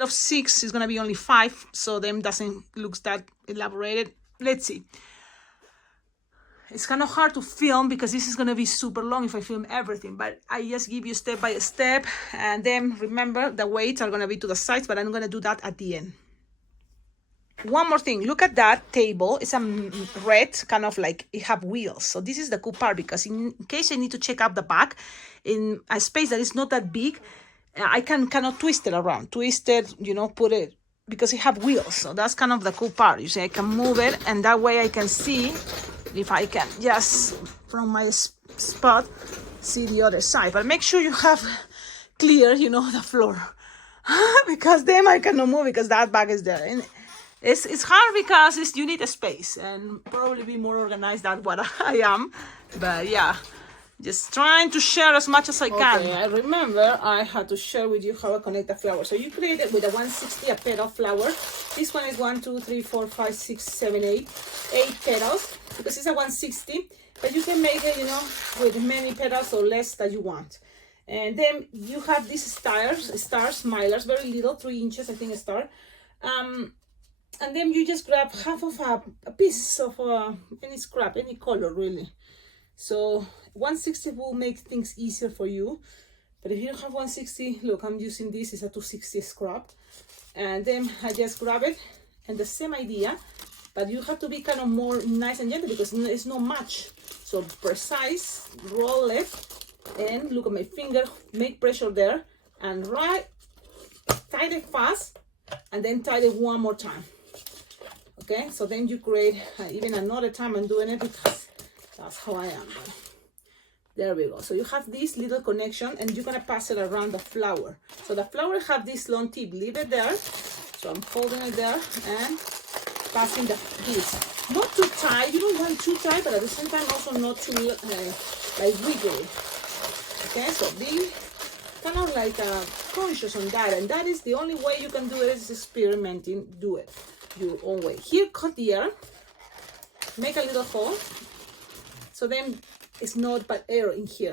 of 6 is going to be only 5, so them doesn't look that elaborated. Let's see. It's kind of hard to film because this is going to be super long if I film everything, but I just give you step by step. And then remember, the weights are going to be to the sides, but I'm going to do that at the end. One more thing, look at that table. It's a red, kind of like it have wheels. So this is the cool part, because in case I need to check out the back in a space that is not that big, I can kind of twist it around, twist it, put it, because it have wheels. So that's kind of the cool part. You see, I can move it, and that way I can see if I can just from my spot see the other side. But make sure you have clear, the floor, because then I cannot move because that bag is there. And it's hard because you need a space and probably be more organized than what I am. But yeah, just trying to share as much as I can. Okay, I remember I had to share with you how I connect the flower. So you create it with a 160, a petal flower. This one is 1, 2, 3, 4, 5, 6, 7, 8 petals, because it's a 160. But you can make it, with many petals or less that you want. And then you have these stars, milers, very little, 3 inches, I think, a star. And then you just grab half of a piece of any scrap, any color, really. So 160 will make things easier for you. But if you don't have 160, look, I'm using this, it's a 260 scrap. And then I just grab it, and the same idea, but you have to be kind of more nice and gentle because it's not much. So precise, roll it, and look at my finger, make pressure there, and tie it fast, and then tie it one more time. Okay, so then you create, even another time I'm doing it because that's how I am. But there we go. So you have this little connection, and you're gonna pass it around the flower. So the flower have this long tip, leave it there. So I'm holding it there and passing this. Not too tight, you don't want too tight, but at the same time also not too like wiggly. Okay, so be kind of like conscious on that, and that is the only way you can do it, is experimenting, do it your own way. Here, cut the air, make a little hole, so then it's not bad air in here,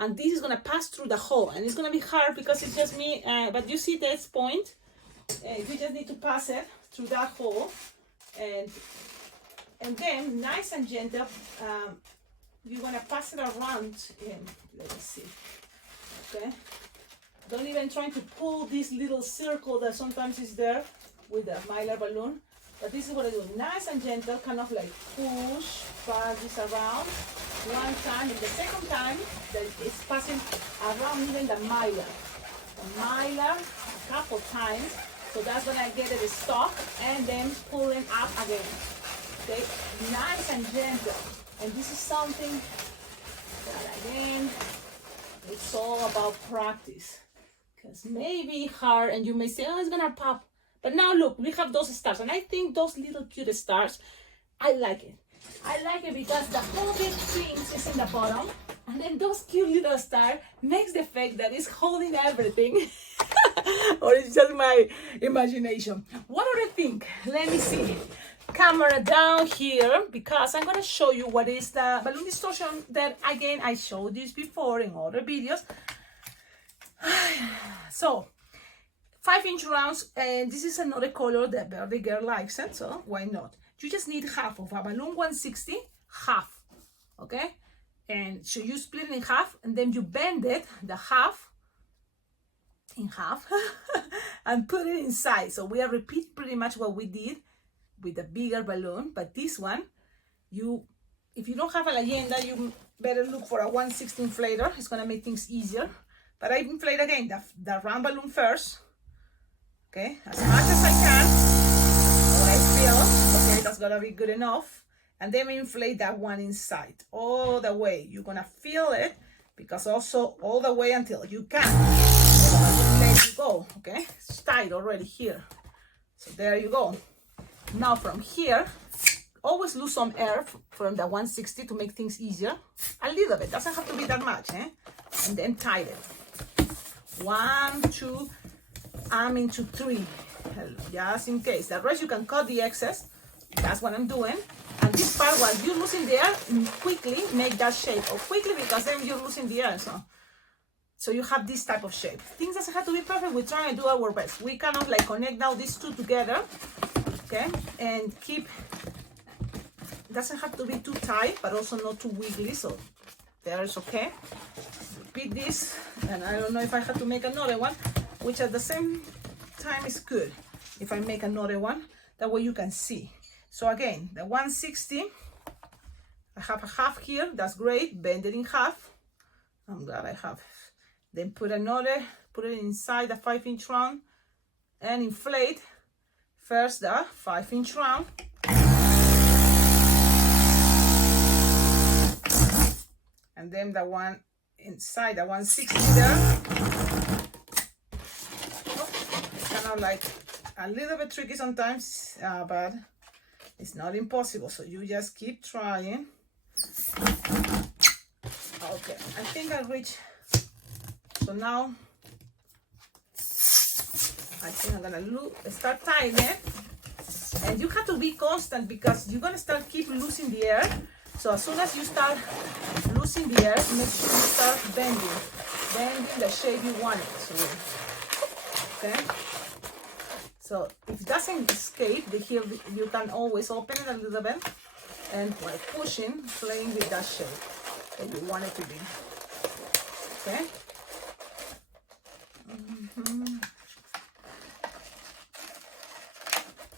and this is gonna pass through the hole, and it's gonna be hard because it's just me, but you see this point, you just need to pass it through that hole, and then nice and gentle, you're gonna pass it around. Let me see. Okay, don't even try to pull this little circle that sometimes is there with the mylar balloon, but this is what I do, nice and gentle, kind of like push, pass this around one time, and the second time that it's passing around even the mylar a couple times, so that's when I get it stuck, and then pulling up again. Okay, nice and gentle, and this is something that again, it's all about practice, because maybe hard, and you may say, oh, it's gonna pop. But now look, we have those stars, and I think those little cute stars, I like it. I like it because the whole big things is in the bottom, and then those cute little stars makes the effect that it's holding everything. Or it's just my imagination. What other thing? Let me see. Camera down here, because I'm gonna show you what is the balloon distortion that, again, I showed this before in other videos. So 5-inch rounds, and this is another color that the girl likes it, so why not? You just need half of a balloon 160, half, okay? And so you split it in half, and then you bend it, the half, in half, and put it inside. So we are repeat pretty much what we did with the bigger balloon, but this one, if you don't have a leyenda, you better look for a 160 inflator. It's gonna make things easier. But I inflate again the round balloon first. Okay, as much as I can, what I feel, okay, that's gonna be good enough. And then we inflate that one inside, all the way. You're gonna feel it, because also all the way until you can. Let you go, okay? It's tight already here. So there you go. Now from here, always lose some air from the 160 to make things easier. A little bit, doesn't have to be that much, eh? And then tie it. 1, 2, I'm into 3, just in case. The rest you can cut the excess. That's what I'm doing. And this part, while you're losing the air, quickly make that shape. Or quickly, because then you're losing the air. So So you have this type of shape. Things doesn't have to be perfect. We're trying to do our best. We kind of like connect now these two together, okay? And keep, doesn't have to be too tight, but also not too wiggly, so there is okay. Repeat this, and I don't know if I have to make another one, which at the same time is good. If I make another one, that way you can see. So again, the 160, I have a half here, that's great, bend it in half. I'm glad I have. Then put another, put it inside the 5-inch round and inflate first the 5-inch round. And then the one inside the 160 there. Oh, it's kind of like a little bit tricky sometimes, but it's not impossible. So you just keep trying. Okay, I think I reached. So now, I think I'm gonna start tying it, and you have to be constant because you're gonna start keep losing the air. So as soon as you start losing the air, make sure you start bending the shape you want it to. Okay. So if it doesn't escape the heel, you can always open it a little bit, and while pushing, playing with that shape that you want it to be. Okay.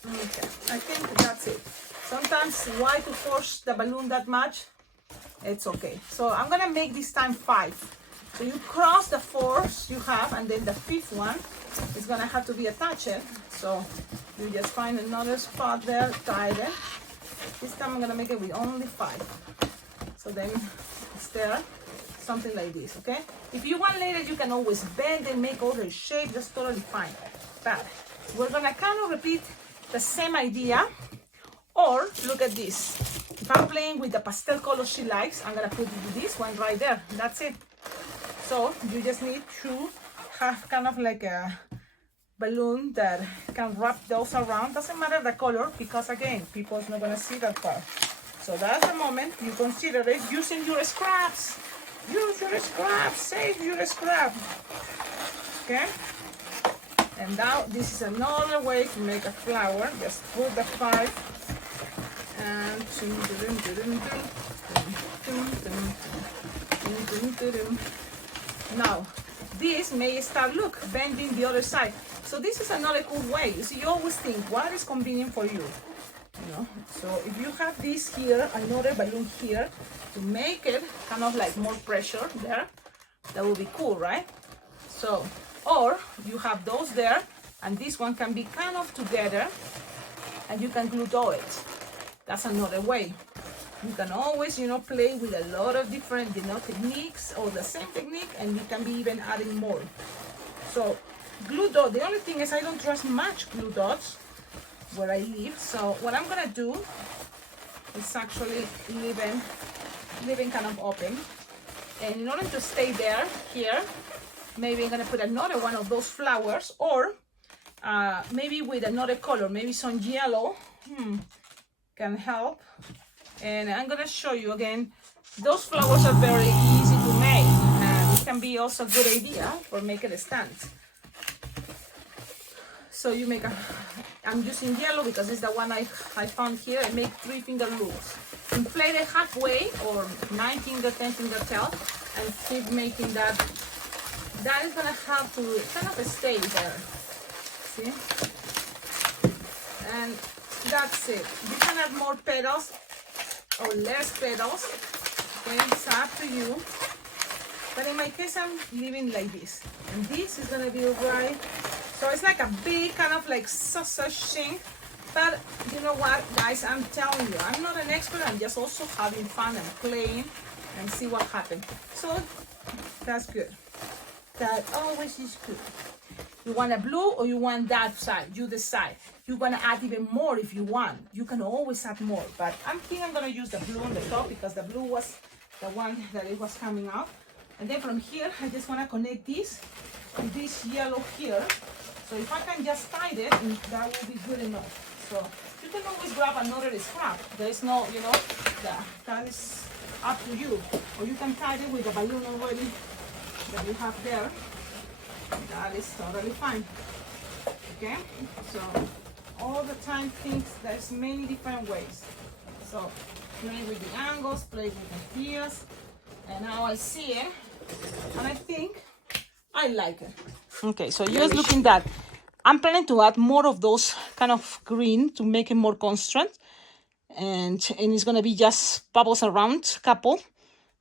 Okay, I think that's it. Sometimes why to force the balloon that much? It's okay. So I'm gonna make this time 5. So you cross the 4s you have, and then the 5th one is gonna have to be attached. So you just find another spot there, tie it. This time I'm gonna make it with only 5. So then it's there, something like this, okay? If you want later, you can always bend and make other shape, that's totally fine. But we're gonna kind of repeat the same idea, or look at this. If I'm playing with the pastel color she likes, I'm gonna put this one right there. That's it. So you just need to have kind of like a balloon that can wrap those around. Doesn't matter the color, because again, people's not gonna see that part. So that's the moment you consider it using your scraps. Use your scraps, save your scrap. Okay? And now this is another way to make a flower. Just put the 5 and now this may start, look, bending the other side. So this is another cool way. You see, you always think what is convenient for you. You know, so if you have this here, another balloon here, to make it kind of like more pressure there, that would be cool, right? So, or you have those there, and this one can be kind of together, and you can glue it. That's another way. You can always, you know, play with a lot of different, you know, techniques, or the same technique, and you can be even adding more. So, glue dot, the only thing is I don't trust much glue dots where I live. So what I'm gonna do is actually leaving kind of open, and in order to stay there here, maybe I'm gonna put another one of those flowers, or maybe with another color, maybe some yellow can help. And I'm gonna show you again, those flowers are very easy to make, and it can be also a good idea for making a stand. So you make I'm using yellow because it's the one I found here. I make 3-finger loops. Inflate it halfway, or 9-finger, 10-finger tail, and keep making that. That is gonna have to kind of stay there. See? And that's it. You can add more petals or less petals. Okay, it's up to you. But in my case, I'm leaving like this. And this is gonna be right. So it's like a big kind of like sausage thing. But you know what, guys, I'm telling you, I'm not an expert. I'm just also having fun and playing and see what happens. So that's good. That always is good. You want a blue or you want that side? You decide. You're gonna add even more if you want. You can always add more. But I think I'm gonna use the blue on the top because the blue was the one that it was coming out. And then from here, I just wanna connect this with this yellow here. So if I can just tie it, that will be good enough. So you can always grab another scrap. There is no, you know, that is up to you. Or you can tie it with a balloon already that you have there, that is totally fine. Okay, so all the time things, there's many different ways. So play with the angles, play with the heels, and now I see it, and I think I like it. Okay, so just looking that, I'm planning to add more of those kind of green to make it more constant, and it's gonna be just bubbles around, couple,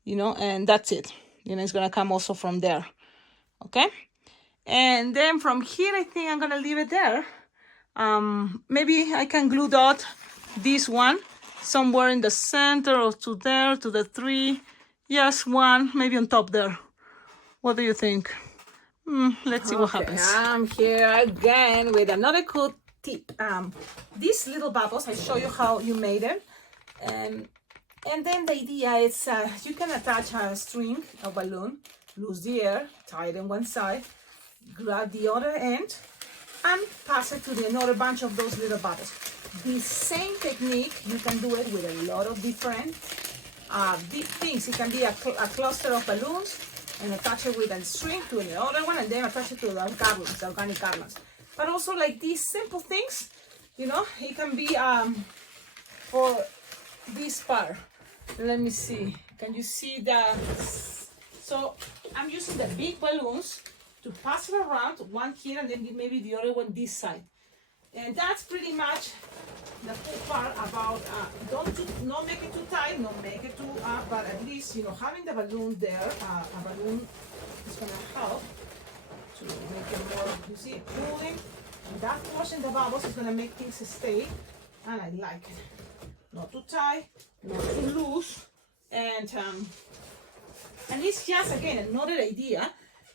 you know, and that's it. You know, it's gonna come also from there. Okay, and then from here I think I'm gonna leave it there. Maybe I can glue dot this one somewhere in the center or to there, to the 3. Yes, one maybe on top there. What do you think? Let's see what happens. I'm here again with another cool tip. These little bubbles, I show you how you made them. And then the idea is you can attach a string, a balloon, loose the air, tie it on one side, grab the other end, and pass it to the another bunch of those little bubbles. The same technique, you can do it with a lot of different things. It can be a cluster of balloons and attach it with a string to the other one, and then attach it to the garlands, the organic garlands. But also like these simple things, you know, it can be for this part. Let me see. Can you see that? So I'm using the big balloons to pass it around, one here and then maybe the other one this side. And that's pretty much the cool part about, not make it too tight, not make it too, but at least, you know, having the balloon there, a balloon is gonna help to make it more, you see, pulling, and that forcing the bubbles is gonna make things stay, and I like it. Not too tight, not too loose, and it's just, again, another idea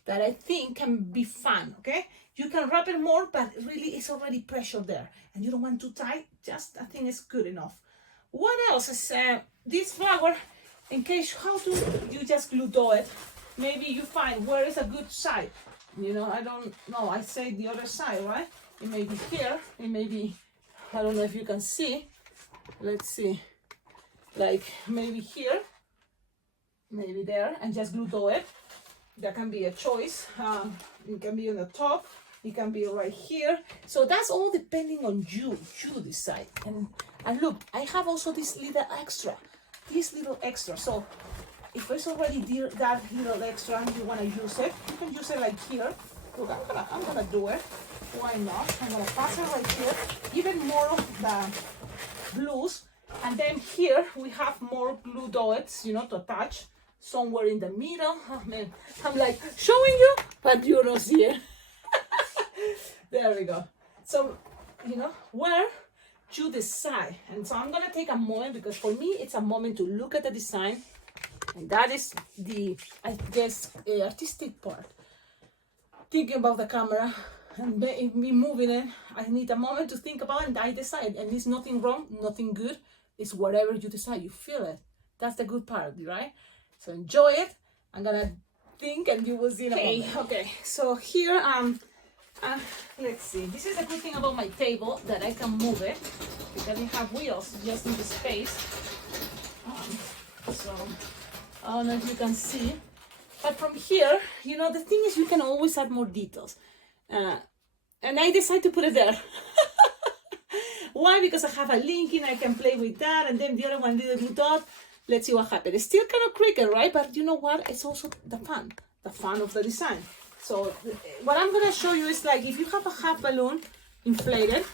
that I think can be fun, okay? You can wrap it more, but really it's already pressure there. And you don't want too tight, just I think it's good enough. What else is this flower, in case how do you just glue it? Maybe you find where is a good side. You know, I don't know, I say the other side, right? It may be here, it may be, I don't know if you can see. Let's see, like maybe here, maybe there, and just glue it. That can be a choice. It can be on the top, it can be right here. So that's all depending on you decide. And look, I have also this little extra. So if it's already that little extra and you want to use it, you can use it like here. Look, I'm gonna do it. Why not? I'm gonna pass it right here. Even more of the blues. And then here we have more glue dots, you know, to attach somewhere in the middle. Oh man, I'm like showing you, but you don't see it. There we go. So, you know, where you decide. And so I'm gonna take a moment, because for me it's a moment to look at the design, and that is the, I guess, artistic part. Thinking about the camera and me moving it, I need a moment to think about it, and I decide. And there's nothing wrong, nothing good. It's whatever you decide, you feel it. That's the good part, right? So enjoy it. I'm gonna think and you will see in a moment. Okay, so here, let's see. This is a good thing about my table, that I can move it because it have wheels just in the space. So I don't know if you can see, but from here, you know, the thing is you can always add more details. And I decided to put it there. Why? Because I have a link and I can play with that, and then the other one little dot. Let's see what happens. It's still kind of cricket, right? But you know what? It's also the fun of the design. So what I'm gonna show you is like if you have a half balloon inflated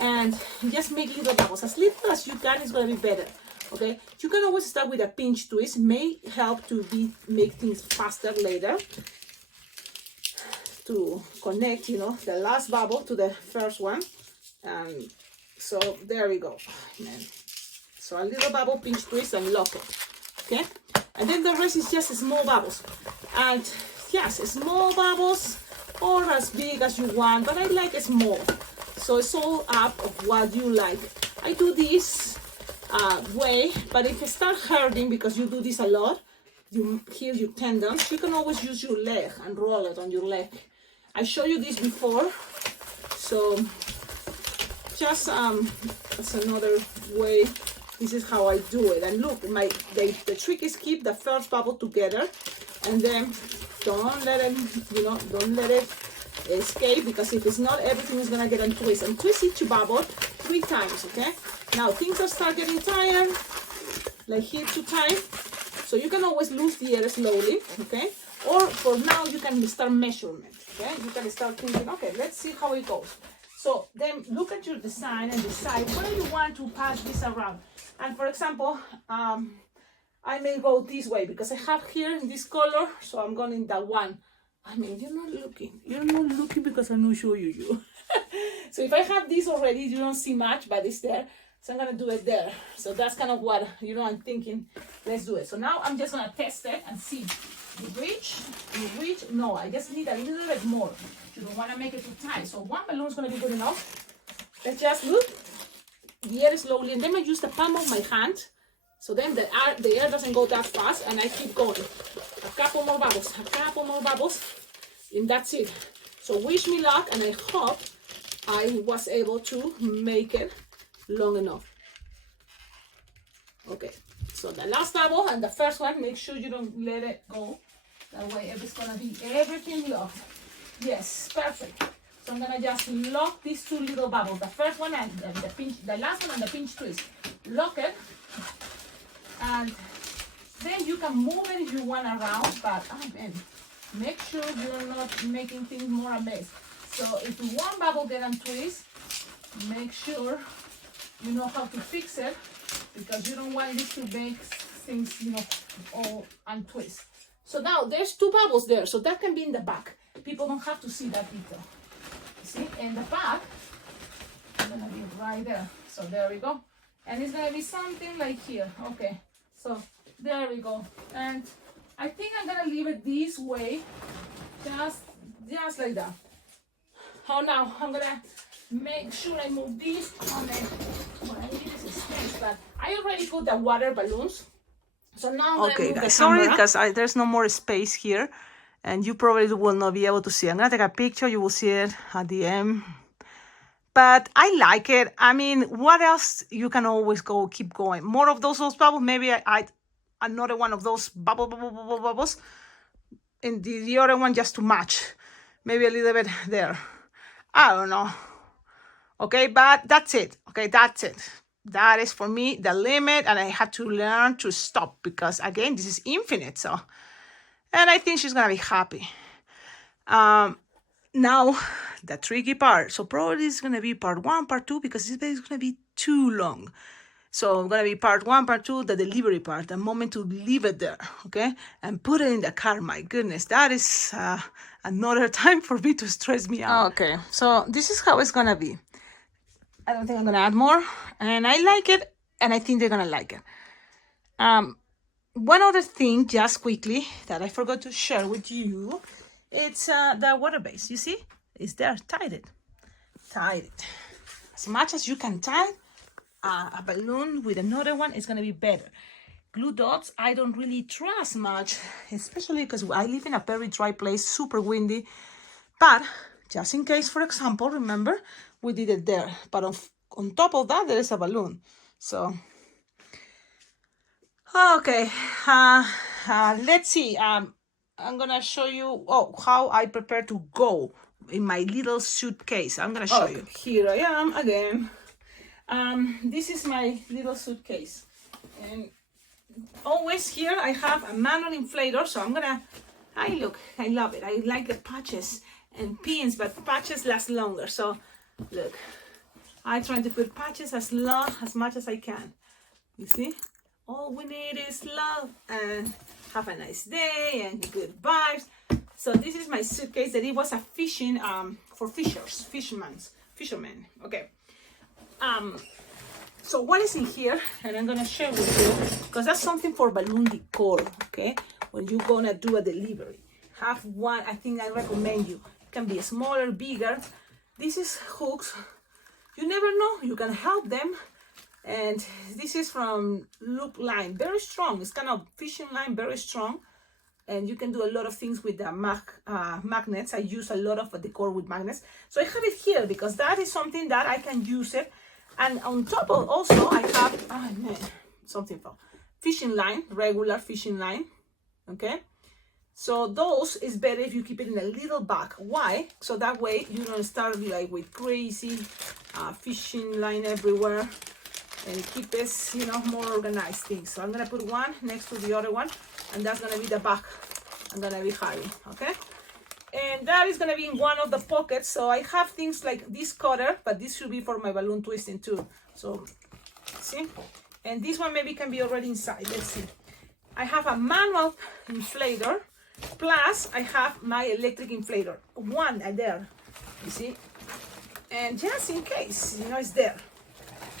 and just make little bubbles, as little as you can is gonna be better. Okay, you can always start with a pinch twist, may help to make things faster later, to connect, you know, the last bubble to the first one. So there we go. Oh, man. So a little bubble, pinch twist, and lock it. Okay, and then the rest is just small bubbles. And yes, small bubbles or as big as you want, but I like it small. So it's all up of what you like. I do this way, but if it start hurting because you do this a lot, you heal your tendons, you can always use your leg and roll it on your leg. I showed you this before, so just that's another way. This is how I do it. And look, the trick is keep the first bubble together, and then don't let it, don't let it escape, because if it's not, everything is gonna get untwisted. And twist each bubble 3 times, okay? Now things are start getting tired, like here too tight, so you can always lose the air slowly, okay? Or for now, you can start measurement, okay? You can start thinking, okay, let's see how it goes. So then look at your design and decide where you want to pass this around. And for example, I may go this way because I have here in this color, so I'm going in that one. I mean, you're not looking because I'm not showing you. So if I have this already, you don't see much, but it's there. So I'm gonna do it there. So that's kind of what, I'm thinking, let's do it. So now I'm just gonna test it and see. You reach, no, I just need a little bit more. You don't wanna make it too tight. So one balloon is gonna be good enough. Let's just look, the air slowly, and then I use the palm of my hand. So then the air doesn't go that fast, and I keep going. A couple more bubbles, and that's it. So wish me luck, and I hope I was able to make it long enough. Okay, so the last bubble and the first one, make sure you don't let it go. That way it's gonna be everything locked. Yes, perfect. So I'm gonna just lock these 2 little bubbles. The first one and the pinch, the last one and the pinch twist. Lock it. And then you can move it if you want around, but make sure you're not making things more a mess. So if one bubble get untwist, make sure you know how to fix it, because you don't want this to make things, all untwist. So now there's 2 bubbles there, so that can be in the back. People don't have to see that detail. See, in the back, it's gonna be right there. So there we go. And it's gonna be something like here. Okay, so there we go. And I think I'm gonna leave it this way, just like that. Oh, now I'm gonna make sure I move this on it. What I need is space, but I already put the water balloons. So now I'm gonna move the sorry, camera. because there's no more space here, and you probably will not be able to see. I'm gonna take a picture. You will see it at the end. But I like it. I mean, what else? You can always keep going. More of those bubbles. Maybe I another one of those bubbles, and the other one just to match. Maybe a little bit there. I don't know. Okay, but that's it. Okay, that's it. That is for me the limit, and I had to learn to stop, because again, this is infinite. So, and I think she's gonna be happy. Now, the tricky part. So probably it's gonna be part 1, part 2, because this video is gonna be too long. So I'm gonna be part 1, part 2, the delivery part, the moment to leave it there, okay, and put it in the car. My goodness, that is another time for me to stress me out. Okay, so this is how it's gonna be. I don't think I'm gonna add more, and I like it, and I think they're gonna like it. One other thing, just quickly, that I forgot to share with you, it's the water base. You see, it's there. Tie it as much as you can tie. A balloon with another one is gonna be better. Glue dots, I don't really trust much, especially because I live in a very dry place, super windy. But just in case, for example, remember, we did it there. But on top of that, there is a balloon. So, okay, let's see. I'm gonna show you how I prepare to go in my little suitcase. I'm gonna show you. Here I am again. This is my little suitcase, and always here I have a manual inflator, so I'm gonna, I love it. I like the patches and pins, but patches last longer. So look, I try to put patches as much as I can. You see, all we need is love and have a nice day and good vibes. So this is my suitcase that it was a fishing for fishermen. Okay. So what is in here, and I'm gonna share with you, because that's something for balloon decor, okay? When you're gonna do a delivery, have one. I think I recommend you. It can be smaller, bigger. This is hooks. You never know, you can help them. And this is from loop line, very strong. It's kind of fishing line, very strong. And you can do a lot of things with the magnets. I use a lot of decor with magnets. So I have it here because that is something that I can use it. And on top of also I have something for fishing line, regular fishing line, okay? So those is better if you keep it in a little bag. Why? So that way you don't start like with crazy fishing line everywhere, and it keeps, you know, more organized things. So I'm gonna put one next to the other one, and that's gonna be the bag I'm gonna be having, okay? And that is gonna be in one of the pockets. So I have things like this cutter, but this should be for my balloon twisting too. So see, and this one maybe can be already inside. Let's see. I have a manual inflator, plus I have my electric inflator, one there, you see, and just in case, you know, it's there.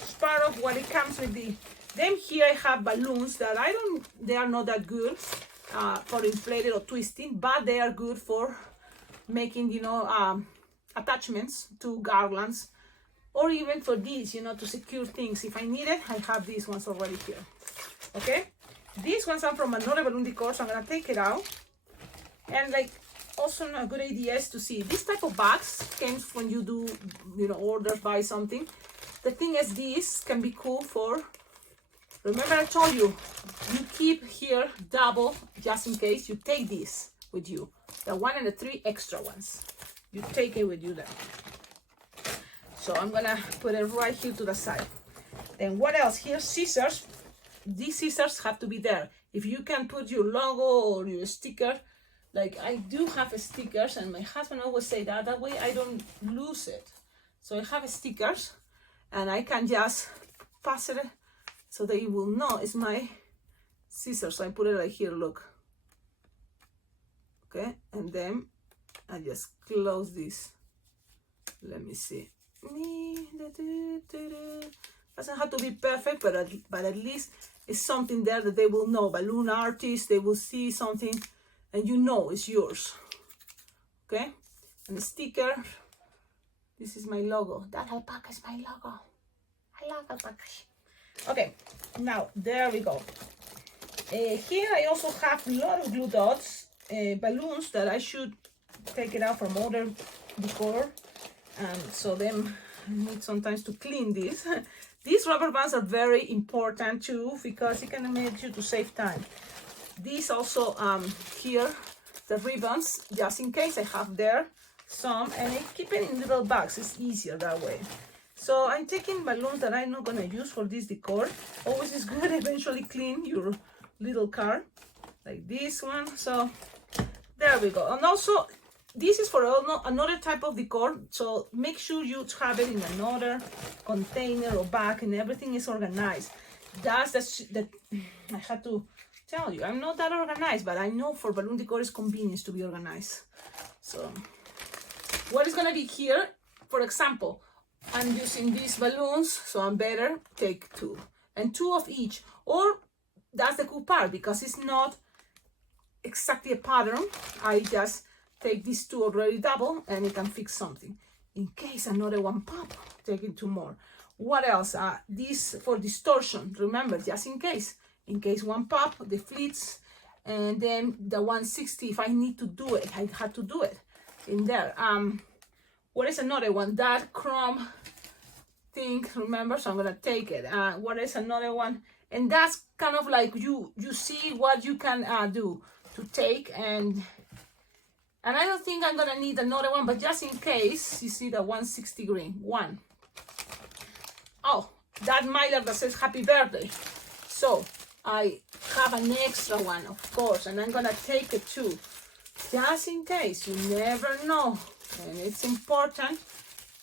It's part of what it comes with the. Then here I have balloons that they are not that good for inflated or twisting, but they are good for making, you know, attachments to garlands, or even for these, you know, to secure things. If I need it, I have these ones already here, okay? These ones are from another balloon decor, so I'm gonna take it out. And like, also a good idea is to see this type of bags came when you do, you know, orders, buy something. The thing is, these can be cool for, remember I told you, you keep here double just in case. You take this with you, the 1 and the 3 extra ones, you take it with you there. So I'm gonna put it right here to the side. Then what else? Here, scissors. These scissors have to be there. If you can put your logo or your sticker, like I do have stickers, and my husband always say that way I don't lose it. So I have stickers, and I can just pass it so that you will know it's my scissors. So I put it right here, look. Okay, and then I just close this. Let me see. Doesn't have to be perfect, but at least it's something there that they will know. Balloon artists, they will see something, and you know it's yours. Okay, and the sticker. This is my logo. That alpaca is my logo. I love alpacas. Okay, now there we go. Here I also have a lot of glue dots, balloons that I should take it out from other decor. So then I need sometimes to clean this. These rubber bands are very important too, because it can make you to save time. These also here, the ribbons, just in case I have there some, and I keep it in little bags. It's easier that way. So I'm taking balloons that I'm not gonna use for this decor. Always is good to eventually clean your little car, like this one. So there we go. And also, this is for another type of decor, so make sure you have it in another container or bag, and everything is organized. That's that I had to tell you. I'm not that organized, but I know for balloon decor it's convenience to be organized. So what is gonna be here, for example, I'm using these balloons, so I'm better take 2, and 2 of each. Or that's the cool part, because it's not exactly a pattern. I just take these 2 already double, and it can fix something. In case another one pop, taking 2 more. What else? This for distortion. Remember, just in case one pop, the fleets, and then the 160. If I need to do it, I had to do it in there. What is another one? That chrome thing. Remember, so I'm gonna take it. What is another one? And that's kind of like you see what you can do to take and I don't think I'm gonna need another one, but just in case, you see the 160 green one. Oh, that mylar that says happy birthday. So I have an extra one, of course, and I'm gonna take it too, just in case. You never know, and it's important.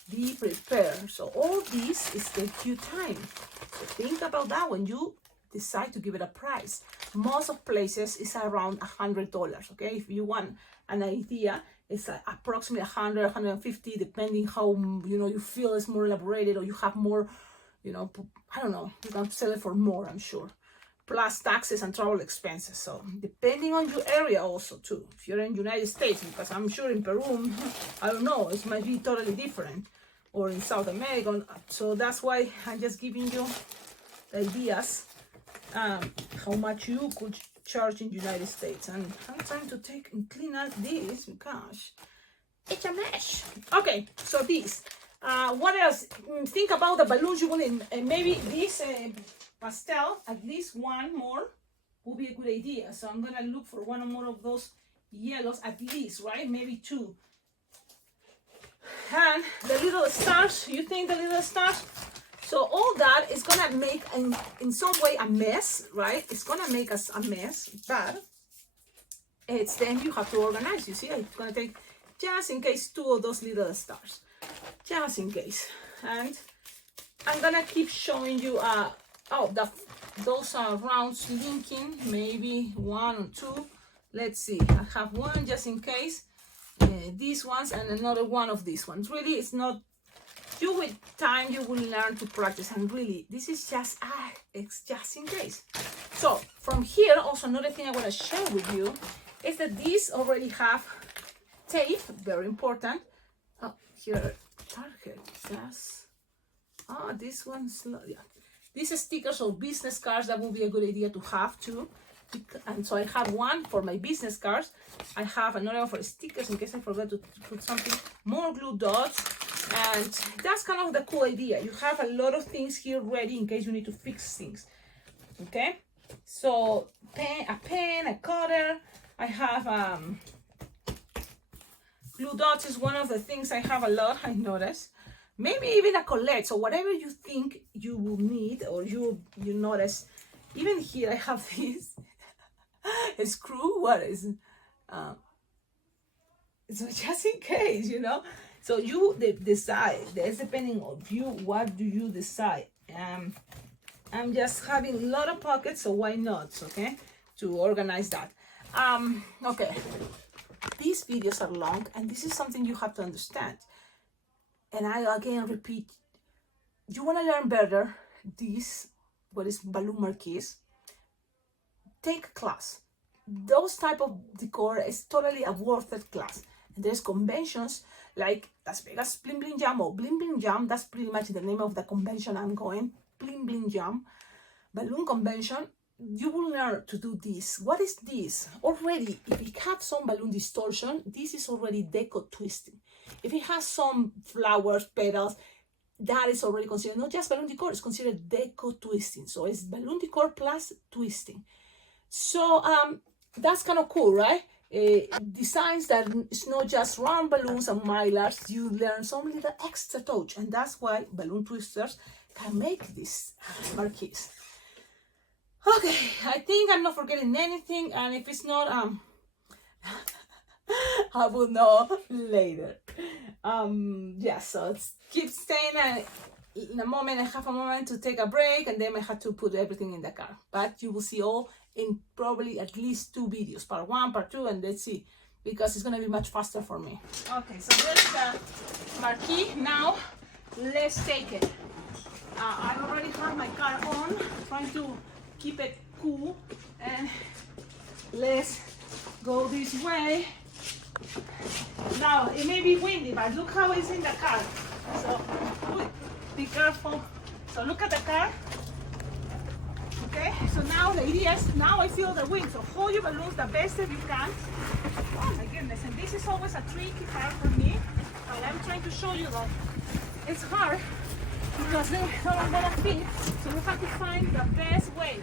Be prepared. So all this is take you time. So think about that when you decide to give it a price. Most of places is around $100. Okay, if you want an idea, it's approximately 100, 150, depending how you feel it's more elaborated, or you have more, I don't know, you can sell it for more, I'm sure, plus taxes and travel expenses. So depending on your area also too, if you're in United States, because I'm sure in Peru, I don't know, it might be totally different, or in South America. So that's why I'm just giving you the ideas, how much you could charge in the United States. And I'm trying to take and clean out this because it's a mess. Okay, so this. What else? Think about the balloons you want in. Maybe this pastel, at least one more, would be a good idea. So I'm gonna look for one or more of those yellows at least, right? Maybe 2. And the little stars, you think the little stars? So all that is gonna make in some way a mess, right? It's gonna make us a mess, but it's then you have to organize. You see, it's gonna take just in case 2 of those little stars, just in case. And I'm gonna keep showing you those are rounds linking, maybe 1 or 2. Let's see, I have 1 just in case, these ones, and another one of these ones. Really, it's not, you with time you will learn to practice, and really this is just it's just in case. So from here, also another thing I want to share with you is that these already have tape, very important. Oh, here, Target says, this one's, yeah. These stickers or business cards, that would be a good idea to have too. And so I have 1 for my business cards. I have another one for stickers in case I forgot to put something. More glue dots. And that's kind of the cool idea. You have a lot of things here ready in case you need to fix things. Okay? So a pen, a cutter. I have glue dots is one of the things I have a lot, I noticed. Maybe even a collet. So whatever you think you will need or you notice. Even here I have this a screw. What is it? So just in case, you know. So you decide. That's depending on you. What do you decide? I'm just having a lot of pockets, so why not? Okay, to organize that. Okay. These videos are long, and this is something you have to understand. And I again repeat, you want to learn better this, what is balloon marquees, take a class. Those type of decor is totally a worth it class. And there's conventions like Las Vegas Bling Bling Jam or Bling Bling Jam. That's pretty much the name of the convention I'm going. Bling Bling Jam, balloon convention. You will learn to do this. What is this? Already, if it has some balloon distortion, this is already deco twisting. If it has some flowers, petals, that is already considered not just balloon decor, it's considered deco twisting. So it's balloon decor plus twisting. So that's kind of cool, right? Designs that it's not just round balloons and mylars. You learn some little extra touch, and that's why balloon twisters can make these marquees. Okay, I think I'm not forgetting anything, and if it's not, I will know later. Yeah, so keep staying. In a moment, I have a moment to take a break, and then I have to put everything in the car. But you will see all in probably at least 2 videos, part 1, part 2, and let's see, because it's gonna be much faster for me. Okay, so there's the marquee. Now, let's take it. I already have my car on, trying to keep it cool, and let's go this way. Now, it may be windy, but look how it's in the car. So, be careful. So look at the car. Okay, so now the idea is, now I feel the wind, so hold your balloons the best that you can. Oh my goodness, and this is always a tricky part for me, but I'm trying to show you that it's hard because they don't gonna fit, so you have to find the best way.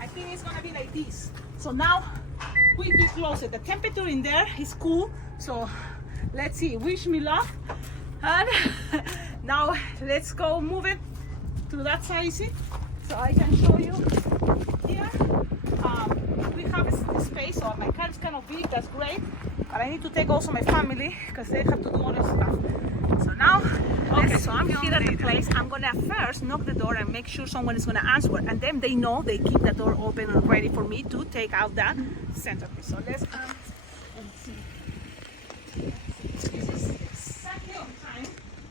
I think it's gonna be like this. So now we do close it. The temperature in there is cool, so let's see, wish me luck. And now let's go move it to that side, see? So I can show you here. We have a space, so my car is kind of big, that's great. But I need to take also my family because they have to do other stuff. So now, okay, so I'm here at the place. I'm gonna first knock the door and make sure someone is gonna answer. And then they know they keep the door open and ready for me to take out that centerpiece. So let's come and see. This is exactly on time.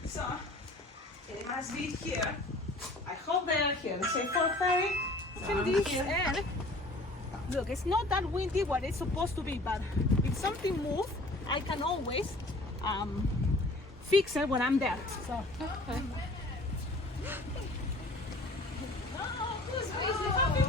So it must be here. I hope they are here. Let's say 4:30. And look, it's not that windy what it's supposed to be, but if something moves, I can always fix it when I'm there. So. Oh, who's busy? Happy